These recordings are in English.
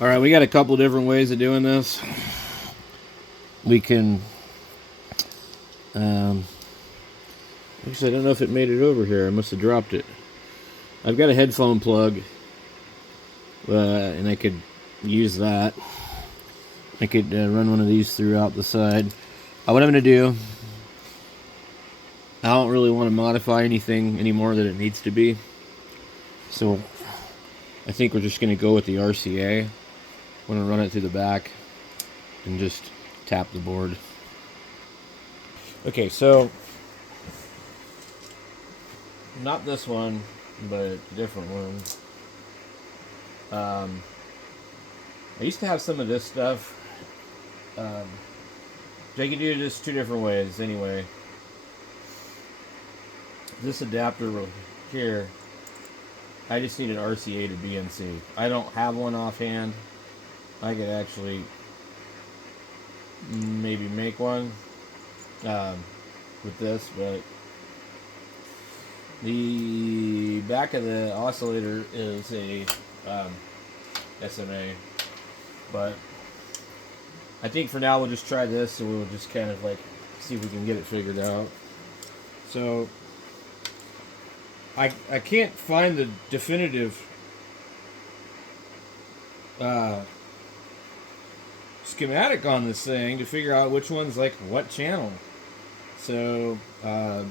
All right, we got a couple different ways of doing this. We can, actually, I don't know if it made it over here. I must have dropped it. I've got a headphone plug, and I could use that. I could run one of these throughout the side. What I'm going to do, I don't really want to modify anything any more than it needs to be. So I think we're just going to go with the RCA. I'm going to run it through the back and just tap the board. Okay, so not this one, but a different one. I used to have some of this stuff. They can do this two different ways anyway. This adapter here, I just need an RCA to BNC. I don't have one offhand. I could actually maybe make one with this, but the back of the oscillator is a SMA. But I think for now we'll just try this, and we'll just kind of like see if we can get it figured out. So I can't find the definitive schematic on this thing to figure out which one's like what channel. So I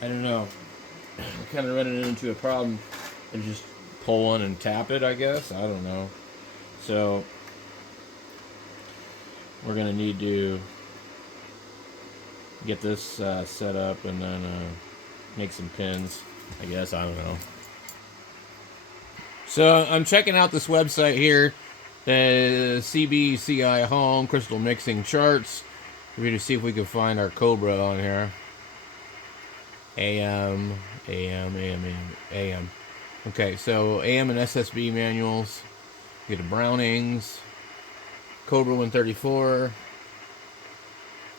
don't know. I'm kind of running into a problem and just pull one and tap it, I guess. I don't know. So we're gonna need to get this set up and then make some pins, I guess. I don't know. So I'm checking out this website here, the CBCI Home Crystal Mixing Charts. We're going to see if we can find our Cobra on here. AM. Okay, so AM and SSB manuals. We get a Brownings, Cobra 134,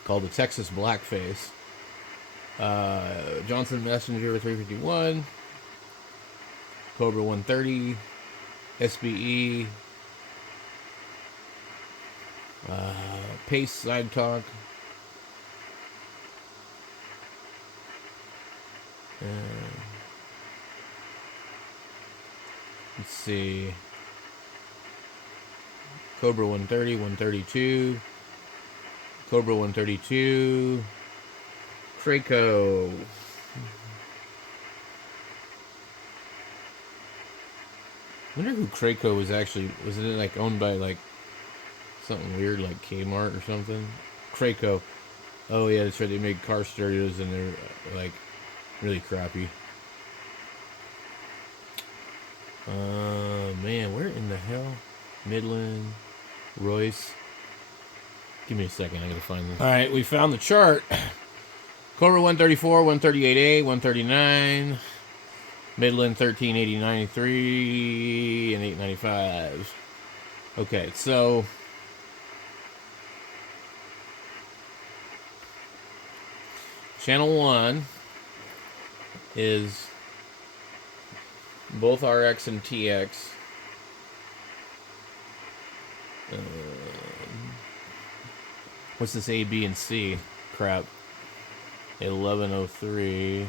called the Texas Blackface. Johnson Messenger 351, Cobra 130, SBE, Pace Side Talk, let's see, Cobra 130, 132, Cobra 132, Craco. I wonder who Craco was actually. Was it like owned by like something weird like Kmart or something? Craco. Oh yeah, that's right. They made car stereos and they're like really crappy. Man, where in the hell? Midland, Royce. Give me a second. I gotta find this. All right, we found the chart. Cobra 134, 138A, 139. Midland 1380.93 and 895. Okay, so channel 1 is both RX and TX. What's this A, B, and C crap? 1103.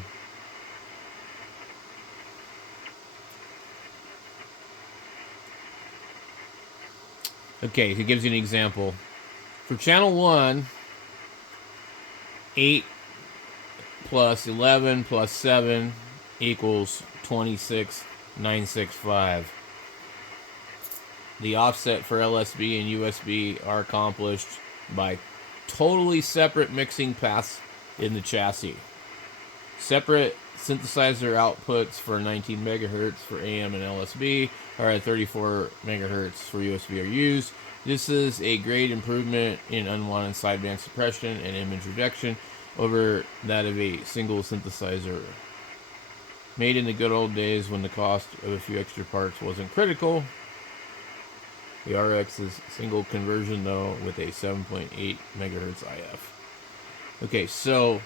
Okay, he gives you an example. For channel 1, 8 plus 11 plus 7 equals 26,965. The offset for LSB and USB are accomplished by totally separate mixing paths in the chassis. Separate synthesizer outputs for 19 megahertz for AM and LSB are at 34 megahertz for USB are used. This is a great improvement in unwanted sideband suppression and image rejection over that of a single synthesizer. Made in the good old days when the cost of a few extra parts wasn't critical. The RX is single conversion though with a 7.8 megahertz IF. Okay, so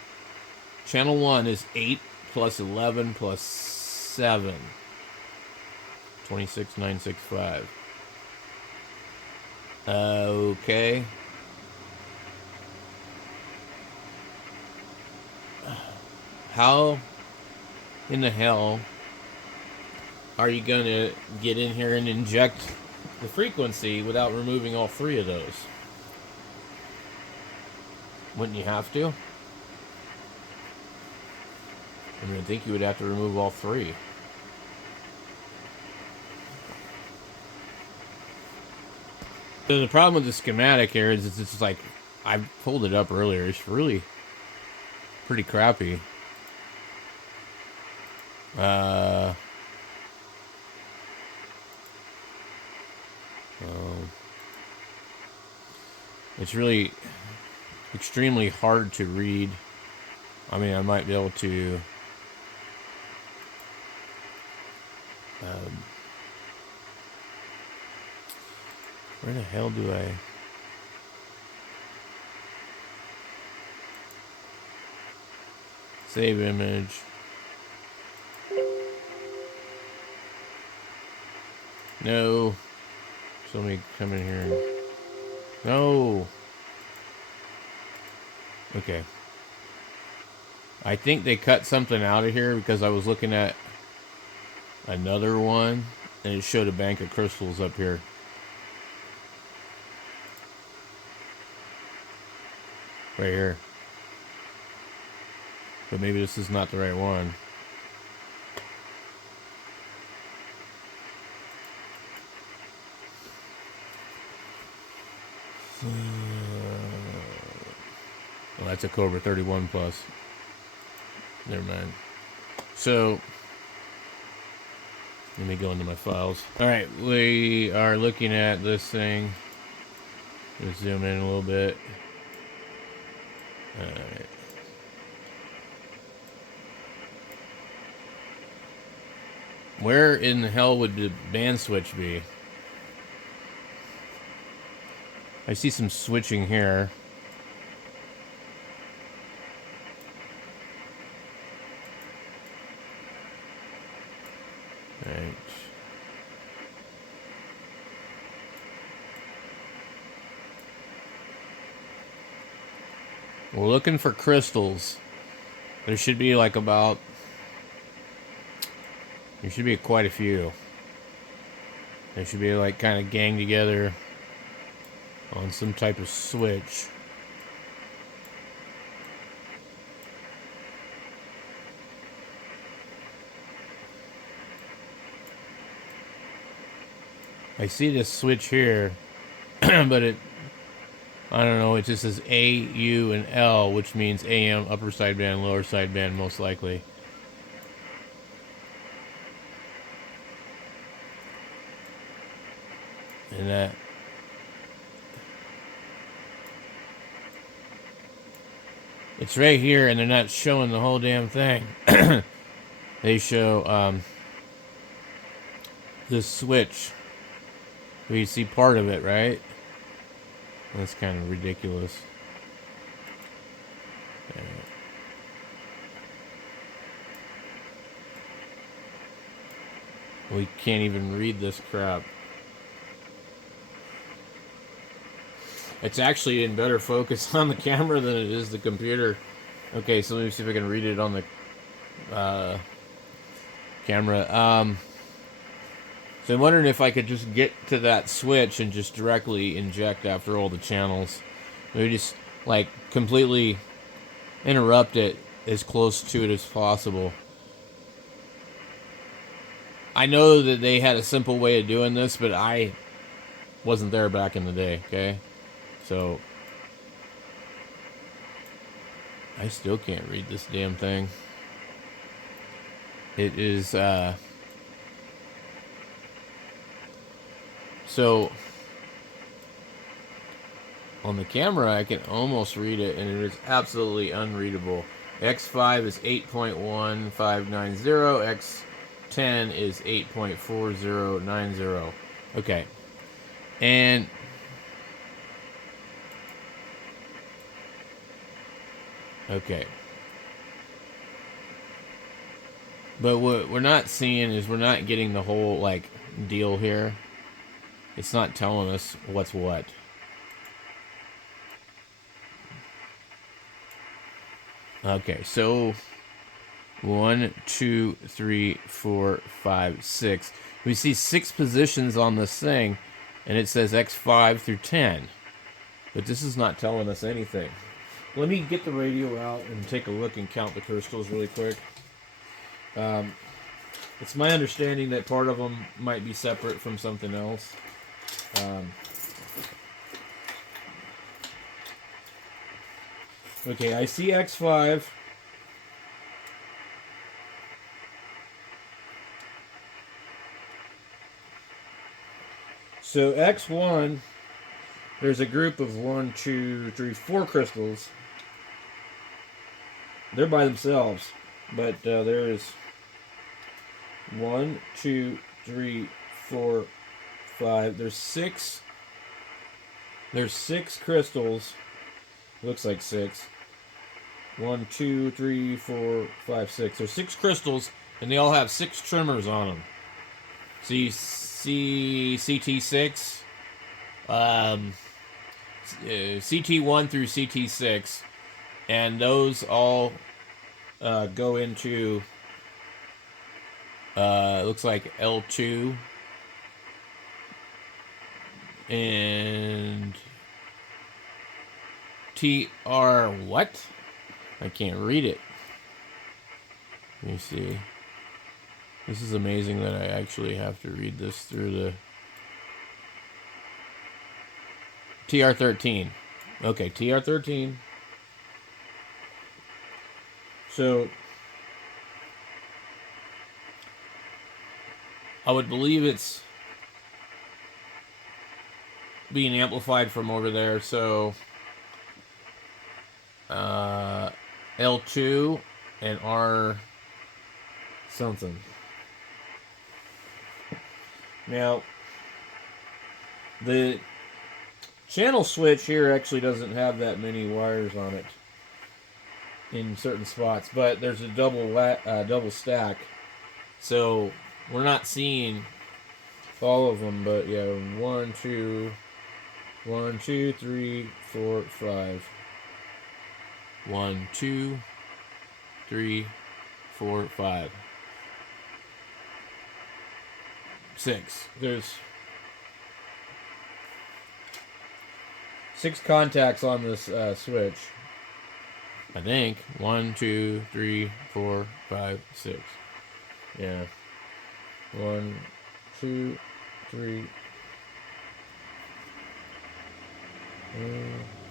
channel 1 is 8 plus 11 plus 7. 26,965. Okay. How in the hell are you going to get in here and inject the frequency without removing all three of those? Wouldn't you have to? I mean, I think you would have to remove all three. So the problem with the schematic here is it's just like, I pulled it up earlier. It's really pretty crappy. It's really extremely hard to read. I mean, I might be able to where the hell do I save image? No. So let me come in here and... No. Okay. I think they cut something out of here because I was looking at another one and it showed a bank of crystals up here. Right here. But maybe this is not the right one. Well, that's a Cobra 31 Plus. Never mind. So, let me go into my files. Alright, we are looking at this thing. Let's zoom in a little bit. Alright. Where in the hell would the band switch be? I see some switching here. Right. We're looking for crystals. There should be like about... There should be quite a few. They should be like kind of gang together on some type of switch. I see this switch here, but it, I don't know, it just says A, U, and L, which means AM, upper sideband, lower sideband, most likely. And that... It's right here, and they're not showing the whole damn thing. They show, this switch. We see part of it, right? That's kind of ridiculous. We can't even read this crap. It's actually in better focus on the camera than it is the computer. Okay, so let me see if I can read it on the camera. So I'm wondering if I could just get to that switch and just directly inject after all the channels. Maybe just, like, completely interrupt it as close to it as possible. I know that they had a simple way of doing this, but I wasn't there back in the day, okay? So, I still can't read this damn thing. It is, So, on the camera, I can almost read it, and it is absolutely unreadable. X5 is 8.1590. X10 is 8.4090. Okay. And... Okay. But what we're not seeing is we're not getting the whole, like, deal here. It's not telling us what's what. Okay, so 1, 2, 3, 4, 5, 6. We see 6 positions on this thing, and it says X5 through 10. But this is not telling us anything. Let me get the radio out and take a look and count the crystals really quick. It's my understanding that part of them might be separate from something else. Okay, I see X5. So X1, there's a group of 1, 2, 3, 4 crystals. They're by themselves, but there is 1, 2, 3, 4, 5. There's 6. There's 6 crystals. Looks like 6. 1, 2, 3, 4, 5, 6. There's 6 crystals, and they all have 6 trimmers on them. So you see CT6, CT1 through CT6, and those all go into looks like L2 and TR what? I can't read it. Let me see. This is amazing that I actually have to read this through the TR13. Okay, TR13. So I would believe it's being amplified from over there. So L2 and R something. Now, the channel switch here actually doesn't have that many wires on it in certain spots, but there's a double stack, so we're not seeing all of them. But yeah, 1, 2, 1, 2, 3, 4, 5. 1, 2, 3, 4, 5. 6. There's 6 contacts on this switch. I think 1, 2, 3, 4, 5, 6. Yeah. 1, 2, 3,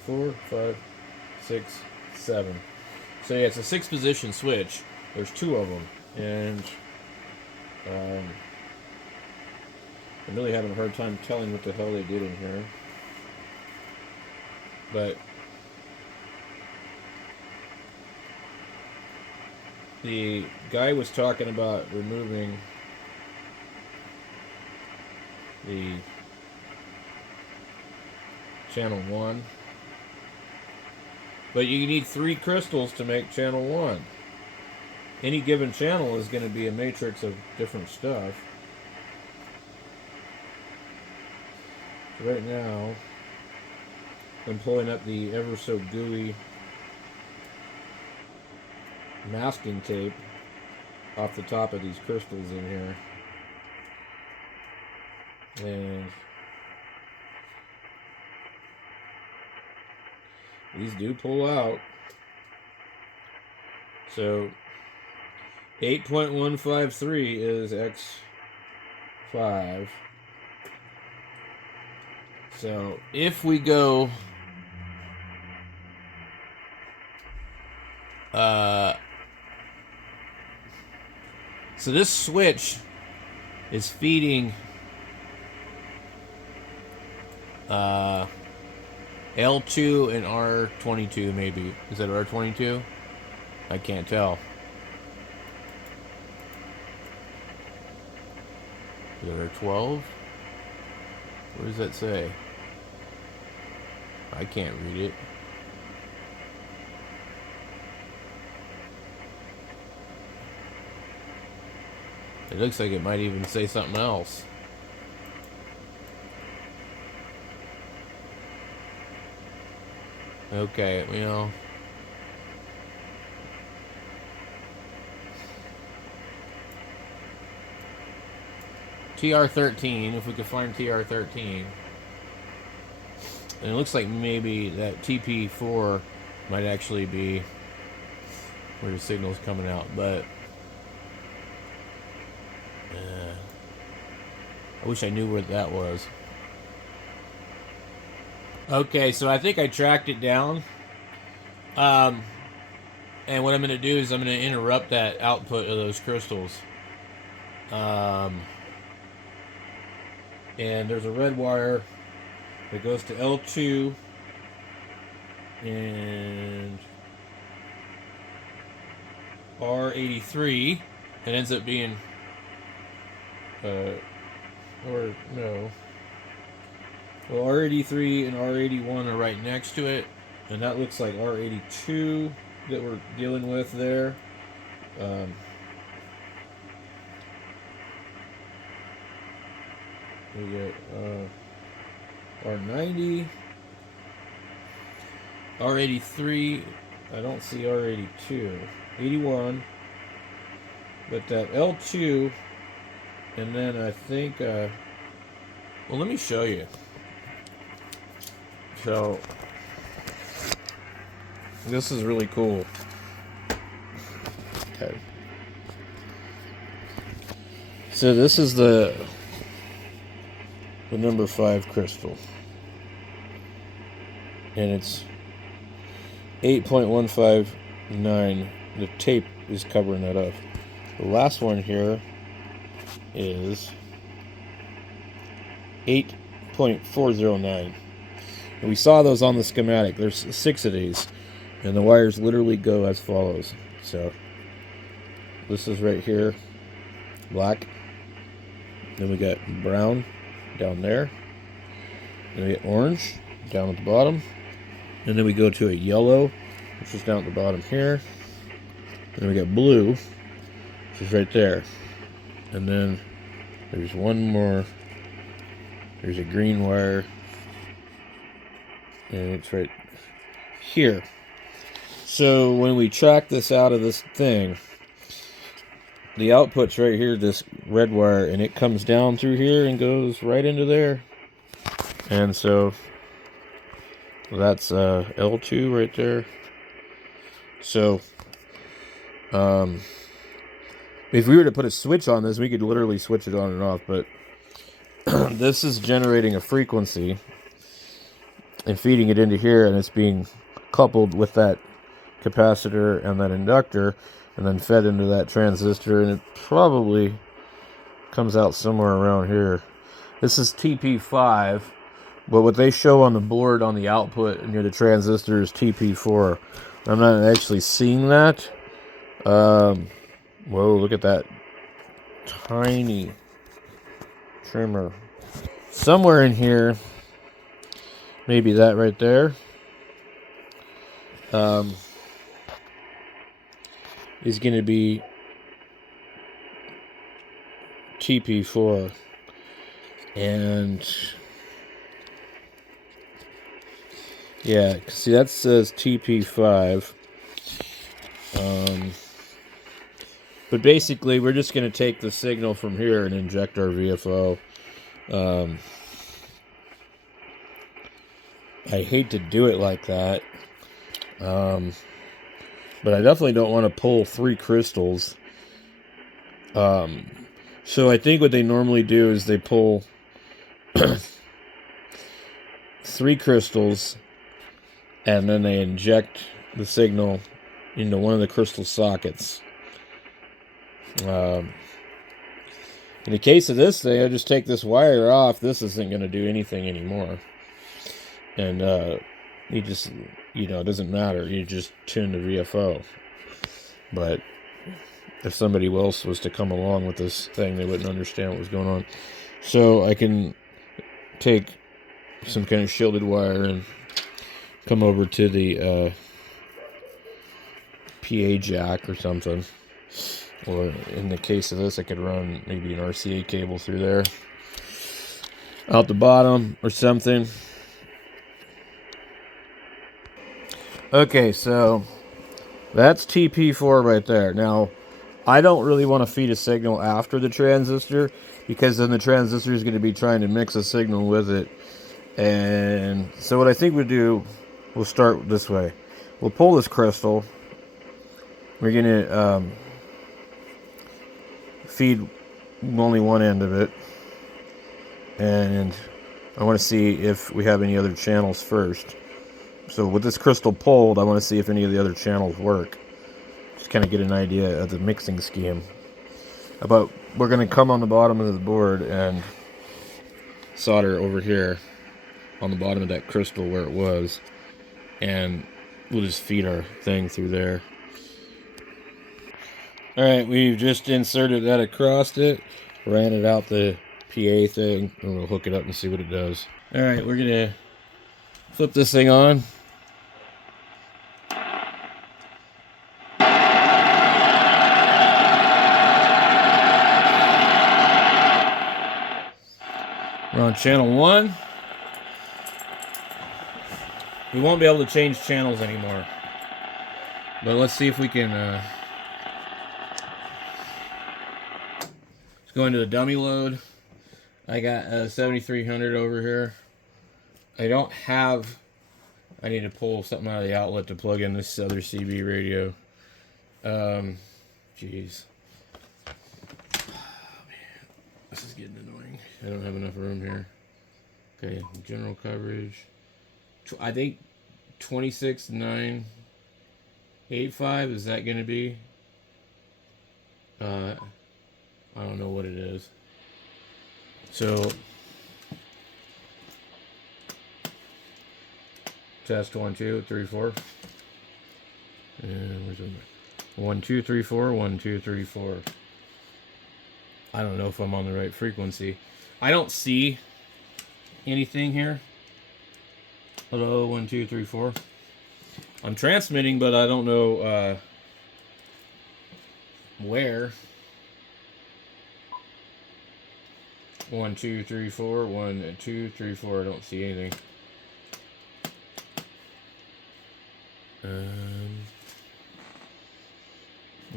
4, 5, 6, 7. So yeah, it's a 6-position switch. There's 2 of them, and I'm really having a hard time telling what the hell they did in here. But the guy was talking about removing the channel 1. But you need 3 crystals to make channel 1. Any given channel is going to be a matrix of different stuff. Right now, I'm pulling up the ever so gooey masking tape off the top of these crystals in here. And these do pull out. So 8.153 is X5. So if we go so this switch is feeding L2 and R22 maybe. Is that R22? I can't tell. Is it R12? What does that say? I can't read it. It looks like it might even say something else. Okay, you know. TR13, if we could find TR13. And it looks like maybe that TP4 might actually be where the signal's coming out, but I wish I knew where that was. Okay, so I think I tracked it down. And what I'm going to do is I'm going to interrupt that output of those crystals. And there's a red wire that goes to L2 and R83. It ends up being, or no. Well, R83 and R81 are right next to it, and that looks like R82 that we're dealing with there. We get R90, R83. I don't see R82, 81, but that L2, and then I think. Well, let me show you. So this is really cool. Okay. So this is the number 5 crystal. And it's 8.159. The tape is covering that up. The last one here is 8.409. And we saw those on the schematic. There's 6 of these. And the wires literally go as follows. So this is right here, black. Then we got brown down there. Then we get orange down at the bottom. And then we go to a yellow, which is down at the bottom here. And then we got blue, which is right there. And then there's one more. There's a green wire. And it's right here. So when we track this out of this thing, the output's right here, this red wire, and it comes down through here and goes right into there. And so that's L2 right there. So if we were to put a switch on this, we could literally switch it on and off, but this is generating a frequency and feeding it into here, and it's being coupled with that capacitor and that inductor, and then fed into that transistor, and it probably comes out somewhere around here. This is TP5, but what they show on the board on the output near the transistor is TP4. I'm not actually seeing that. Whoa, look at that tiny trimmer. Somewhere in here, maybe that right there, is going to be TP4. And yeah, see, that says TP5. But basically, we're just going to take the signal from here and inject our VFO. I hate to do it like that. But I definitely don't want to pull 3 crystals. So I think what they normally do is they pull 3 crystals, and then they inject the signal into one of the crystal sockets. In the case of this thing, I just take this wire off. This isn't going to do anything anymore. And you just, it doesn't matter. You just tune the VFO. But if somebody else was to come along with this thing, they wouldn't understand what was going on. So I can take some kind of shielded wire and come over to the PA jack or something. Or in the case of this, I could run maybe an RCA cable through there, out the bottom or something. Okay, so that's TP4 right there. Now, I don't really want to feed a signal after the transistor because then the transistor is going to be trying to mix a signal with it. And so what I think we'll do, we'll start this way. We'll pull this crystal. We're going to feed only one end of it. And I want to see if we have any other channels first. So with this crystal pulled, I want to see if any of the other channels work. Just kind of get an idea of the mixing scheme. But we're going to come on the bottom of the board and solder over here on the bottom of that crystal where it was. And we'll just feed our thing through there. Alright, we've just inserted that across it. Ran it out the PA thing. And we'll hook it up and see what it does. Alright, we're going to flip this thing on. We're on channel 1. We won't be able to change channels anymore. But let's see if we can... let's go into the dummy load. I got a 7300 over here. I don't have... I need to pull something out of the outlet to plug in this other CB radio. Jeez. This is getting annoying. I don't have enough room here. Okay, general coverage. I think 26.985 is that going to be? I don't know what it is. So test 1 2 3 4. And where's it? 1 2 3 4 1 2 3 4. I don't know if I'm on the right frequency. I don't see anything here. Hello, 1 2 3 4. I'm transmitting, but I don't know where. 1 2 3 4 1 2 3 4. I don't see anything.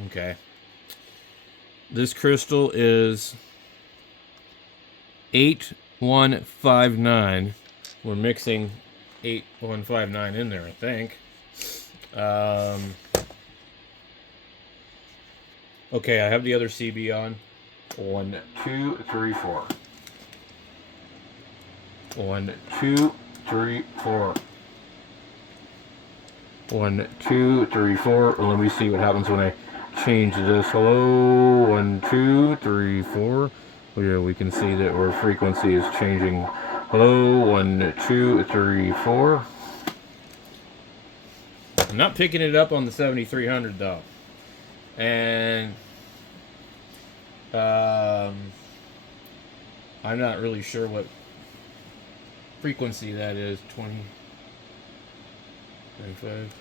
Okay. This crystal is 8159. We're mixing 8159 in there, I think. Okay, I have the other CB on. 1 2 3 4. 1 2 3 4. 1 2 3 4. Let me see what happens when I change this. Hello, 1 2 3 4. Oh, yeah, we can see that our frequency is changing. Hello, 1 2 3 4. I'm not picking it up on the 7300 though, and I'm not really sure what frequency that is. 20 25.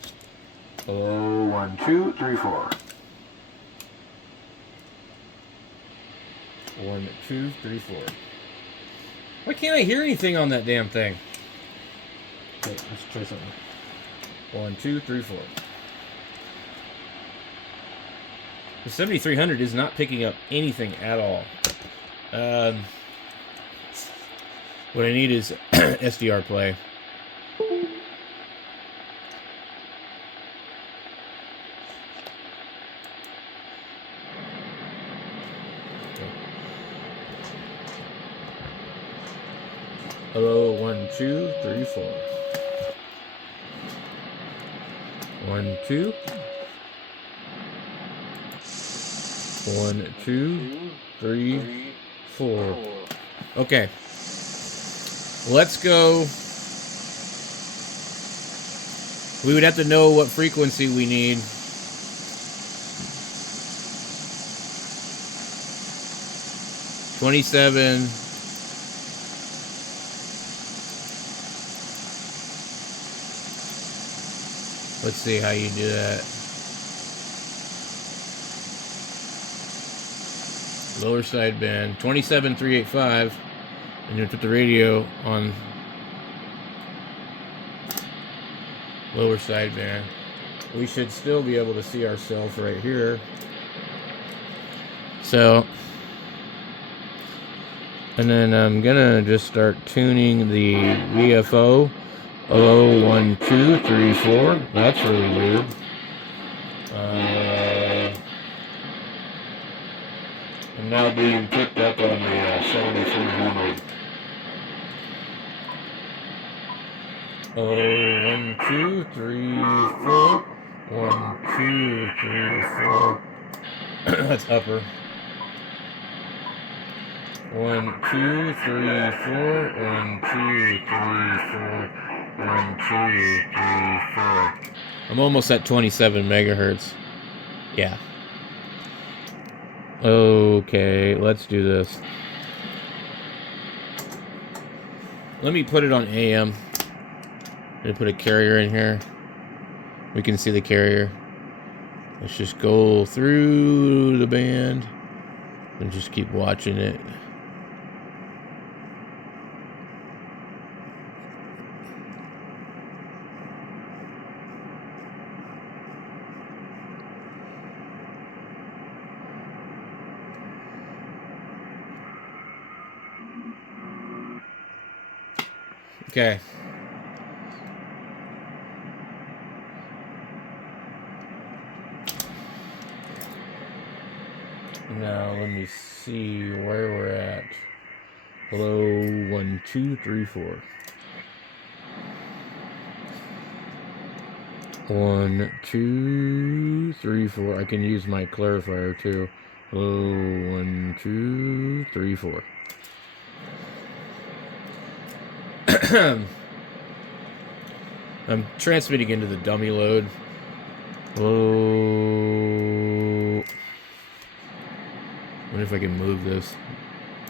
Hello, 1 2 3 4. 1 2 3 4. Why can't I hear anything on that damn thing? Okay, let's try something. 1 2 3 4. The 7300 is not picking up anything at all. What I need is SDR play. Hello, 1 2 3 4. 1 2. 1 2 3 4. Okay. Let's go. We would have to know what frequency we need. $27. Let's see how you do that. Lower sideband, 27385, and you put the radio on. lower sideband. We should still be able to see ourselves right here. So, and then I'm gonna just start tuning the VFO. 1, 2, 3, 4. That's really weird. I'm now being picked up on the 7300. 1, 2, 3, 4. 1, 2, 3, 4. That's upper. 1, 2, 3, 4. 1, 2, 3, 4. 1, 2, 3, 4. I'm almost at 27 megahertz. Yeah. Okay, let's do this. Let me put it on AM. I'm gonna put a carrier in here. We can see the carrier. Let's just go through the band and just keep watching it. Okay. Now let me see where we're at. Hello, 1, 2, 3, 4. 1, 2, 3, 4. I can use my clarifier too. Hello, 1, 2, 3, 4. I'm transmitting into the dummy load. Oh, wonder if I can move this.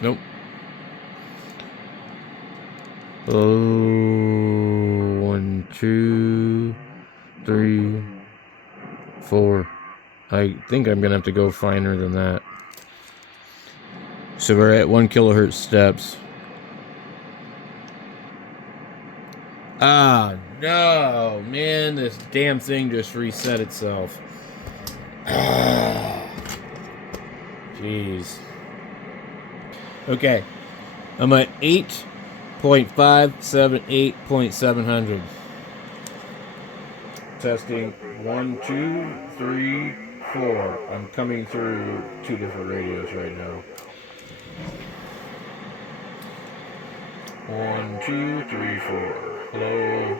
Nope. Oh, 1, 2, 3, 4. I think I'm gonna have to go finer than that. So we're at 1 kilohertz steps. Ah, no, man, this damn thing just reset itself. Ah, jeez. Okay, I'm at 8.578.700. Testing 1, 2, 3, 4. I'm coming through 2 different radios right now. 1, 2, 3, 4. Hello.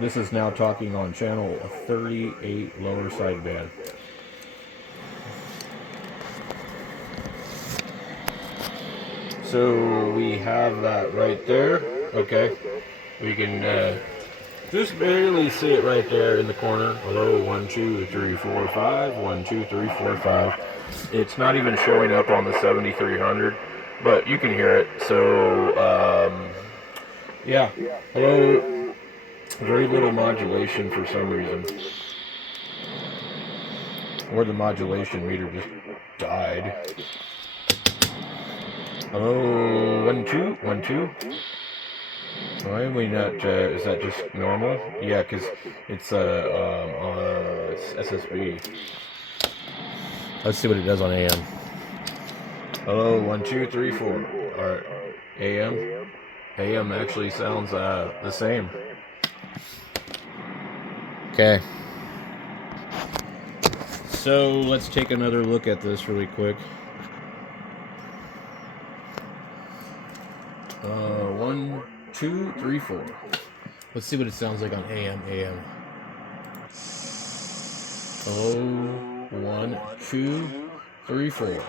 This is now talking on channel 38 lower sideband. So we have that right there. Okay. We can just barely see it right there in the corner. Hello, 1, 2, 3, 4, 5. 1, 2, 3, 4, 5. It's not even showing up on the 7300, but you can hear it. So, yeah. Hello. Very little modulation for some reason. Or the modulation meter just died. Hello, 1, 2, 1, 2. Why are we not, is that just normal? Yeah, because it's SSB. Let's see what it does on AM. Hello, 1, 2, 3, 4. Alright, AM. AM actually sounds the same. Okay. So let's take another look at this really quick. 1, 2, 3, 4. Let's see what it sounds like on AM. Hello, 1, 2, 3, 4.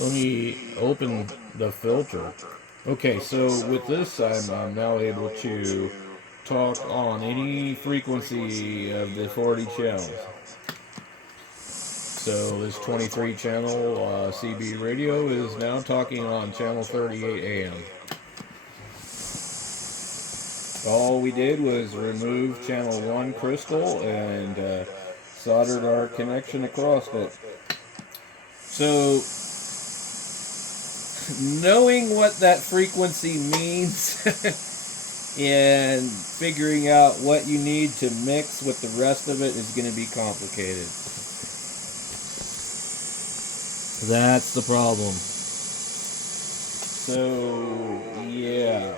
Let me open the filter. Okay, so with this, I'm now able to talk on any frequency of the 40 channels. So this 23 channel CB radio is now talking on channel 38 AM. All we did was remove channel 1 crystal and soldered our connection across it. So knowing what that frequency means and figuring out what you need to mix with the rest of it is going to be complicated. That's the problem. So, yeah.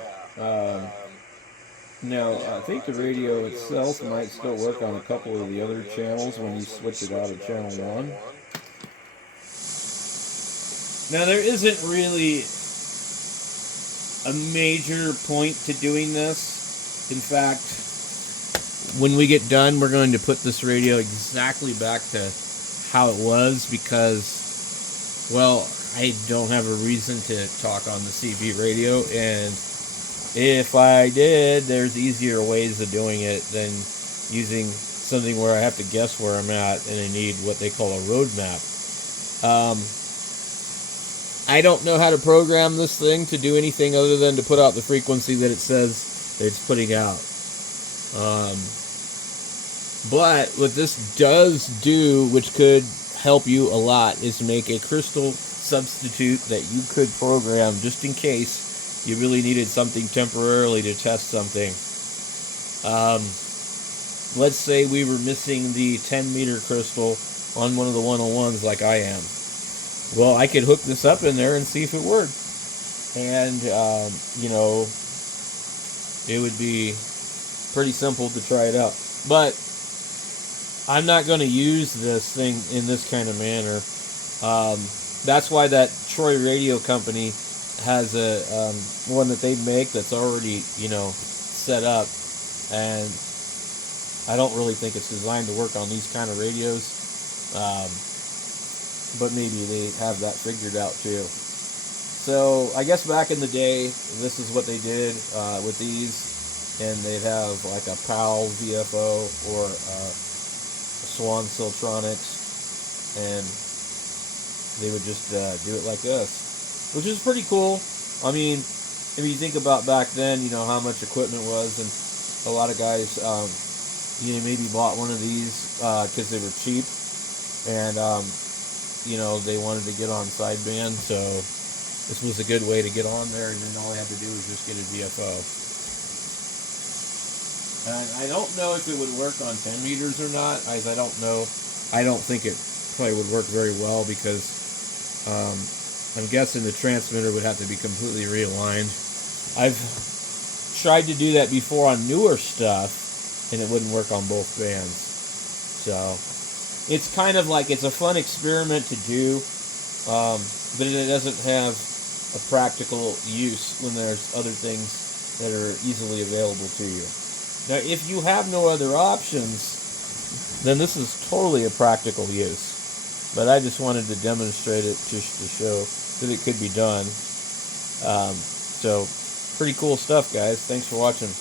Now, I think the radio itself might still work on a couple of the other channels when you switch it out of channel 1. Now, there isn't really a major point to doing this. In fact, when we get done, we're going to put this radio exactly back to how it was because, well, I don't have a reason to talk on the CB radio, and if I did, there's easier ways of doing it than using something where I have to guess where I'm at and I need what they call a roadmap. I don't know how to program this thing to do anything other than to put out the frequency that it says that it's putting out. But what this does do, which could help you a lot, is make a crystal substitute that you could program just in case you really needed something temporarily to test something. Let's say we were missing the 10 meter crystal on one of the 101s like I am. Well, I could hook this up in there and see if it worked. And, it would be pretty simple to try it out. But I'm not going to use this thing in this kind of manner. That's why that Troy Radio Company has a one that they make that's already, set up. And I don't really think it's designed to work on these kind of radios. But maybe they have that figured out too. So I guess back in the day, this is what they did with these, and they'd have like a PAL VFO or Swan Siltronics, and they would just do it like this, which is pretty cool. I mean, if you think about back then, how much equipment was, and a lot of guys, maybe bought one of these because they were cheap, and they wanted to get on sideband, so this was a good way to get on there, and then all I had to do was just get a VFO. And I don't know if it would work on 10 meters or not, as I don't know. I don't think it probably would work very well because I'm guessing the transmitter would have to be completely realigned. I've tried to do that before on newer stuff, and it wouldn't work on both bands. So it's kind of like, it's a fun experiment to do, but it doesn't have a practical use when there's other things that are easily available to you. Now, if you have no other options, then this is totally a practical use. But I just wanted to demonstrate it just to show that it could be done. So, pretty cool stuff, guys. Thanks for watching.